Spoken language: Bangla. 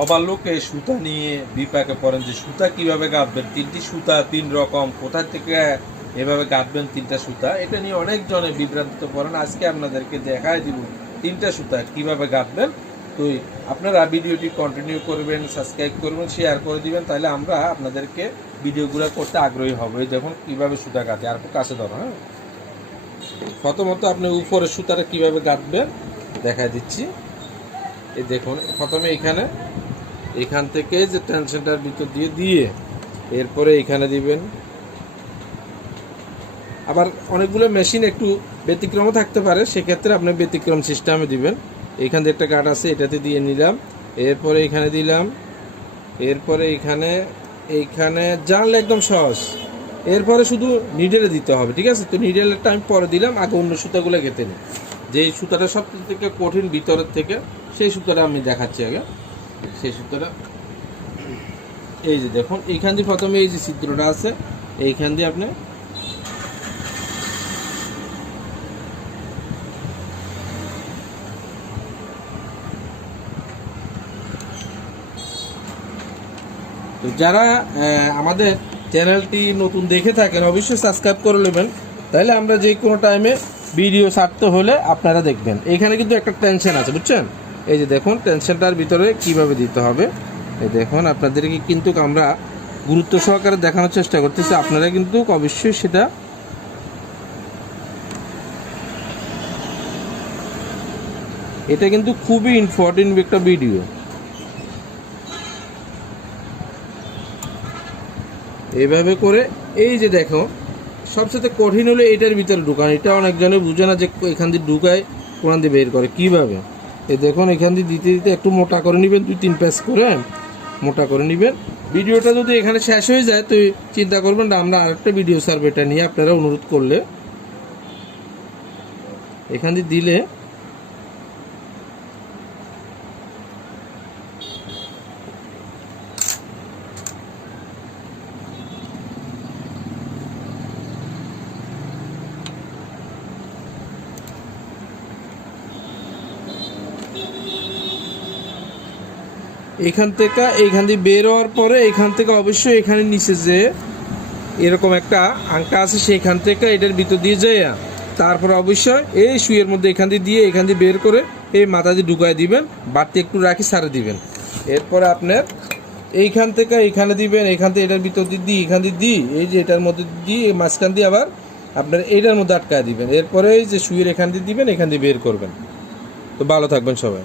অবালোকে সুতা নিয়ে বিপাকে পড়েন যে সুতা কীভাবে গাঁথবেন? তিনটি সুতা, তিন রকম। কোথা থেকে এভাবে গাঁথবেন তিনটা সুতা? এটা নিয়ে অনেক জনে বিভ্রান্ত পড়েন। আজকে আপনাদেরকে দেখায় দিব তিনটা সুতা কীভাবে গাঁথবেন। তো আপনারা ভিডিওটি কন্টিনিউ করবেন সাবস্ক্রাইব করবেন শেয়ার করে দিবেন, তাহলে আমরা আপনাদেরকে ভিডিওগুলো করতে আগ্রহী হব। দেখুন কীভাবে সুতা গাঁথে। আর কাছে ধরো হ্যাঁ। প্রথমত আপনি উপরে সুতাটা কীভাবে গাঁথবেন? দেখা দিচ্ছি। এই দেখুন, প্রথমে এখানে, এখান থেকে যে টেনশনটার ভিতর দিয়ে দিয়ে, এরপরে এখানে দিবেন। আবার অনেকগুলো মেশিন একটু ব্যতিক্রমও থাকতে পারে, সেক্ষেত্রে আপনি ব্যতিক্রম সিস্টেমে দিবেন। এখান থেকে একটা কাঠ আছে, এটাতে দিয়ে নিলাম। এরপরে এখানে দিলাম। এরপরে এখানে এইখানে জানলে একদম সহজ। এরপরে শুধু নিডেলে দিতে হবে, ঠিক আছে? তো নিডেলেরটা আমি পরে দিলাম, আগে অন্য সুতাগুলো গেতে নিই। যেই সুতাটা সব থেকে কঠিন ভিতরের থেকে, সেই সুতাটা আমি দেখাচ্ছি আগে। সেই সুতাটা। এই যে দেখুন, এইখান দিয়ে প্রথমে এই যে চিত্রটা আছে, এইখান দিয়ে আপনি তো যারা আমাদের চ্যানেলটি নতুন দেখে থাকেন, অবশ্যই সাবস্ক্রাইব করে নেবেন। তাহলে আমরা যে কোনো টাইমে ভিডিও ছাড়তে হলে আপনারা দেখবেন। এখানে কিন্তু একটা টেনশন আছে, বুঝছেন? এই যে দেখুন টেনশনটার ভিতরে কীভাবে দিতে হবে? এই দেখুন, আপনাদেরকে কিন্তু আমরা গুরুত্ব সহকারে দেখানোর চেষ্টা করতেছি। আপনারা কিন্তু অবশ্যই সেটা এটা কিন্তু খুবই ইম্পর্টেন্ট একটা ভিডিও এইভাবে করে, এই যে দেখো সবচেয়ে কঠিন হলো এটার ভিতরে ঢুকানো। এটা অনেকজনে বুঝে না যে এখান দিয়ে ঢুকায় কোরআন দিয়ে বের করে। কীভাবে? এ দেখুন, এখান দিয়ে দিতে দিতে একটু মোটা করে নেবেন, দুই তিন প্যাস করে মোটা করে নেবেন। ভিডিওটা যদি এখানে শেষ হয়ে যায়, তো চিন্তা করবেন না, আমরা আরেকটা ভিডিও সার্ভেটা নিয়ে আপনারা অনুরোধ করলে এখান দিয়ে দিলে এখান থেকে এইখান দিয়ে বের হওয়ার পরে এখান থেকে অবশ্যই এখানে নিচে যে এরকম একটা আংটা আছে, সেখান থেকে এটার ভিতর দিয়ে যায় তারপর অবশ্যই এই শুয়ের মধ্যে এখান দিয়ে দিয়ে এখান দিয়ে বের করে এই মাথা দিয়ে ঢুকায় দিবেন, বাড়তি একটু রাখি সারে দিবেন। এরপরে আপনার এইখান থেকে এইখানে দিবেন, এখান থেকে এটার ভিতর দিয়ে দিই এখান দিয়ে দিই এই যে এটার মধ্যে দিয়ে এই মাঝখান দিয়ে আবার আপনার এটার মধ্যে আটকায় দিবেন। এরপরে এই যে শুয়ের এখান দিয়ে দিবেন, এখান দিয়ে বের করবেন। তো ভালো থাকবেন সবাই।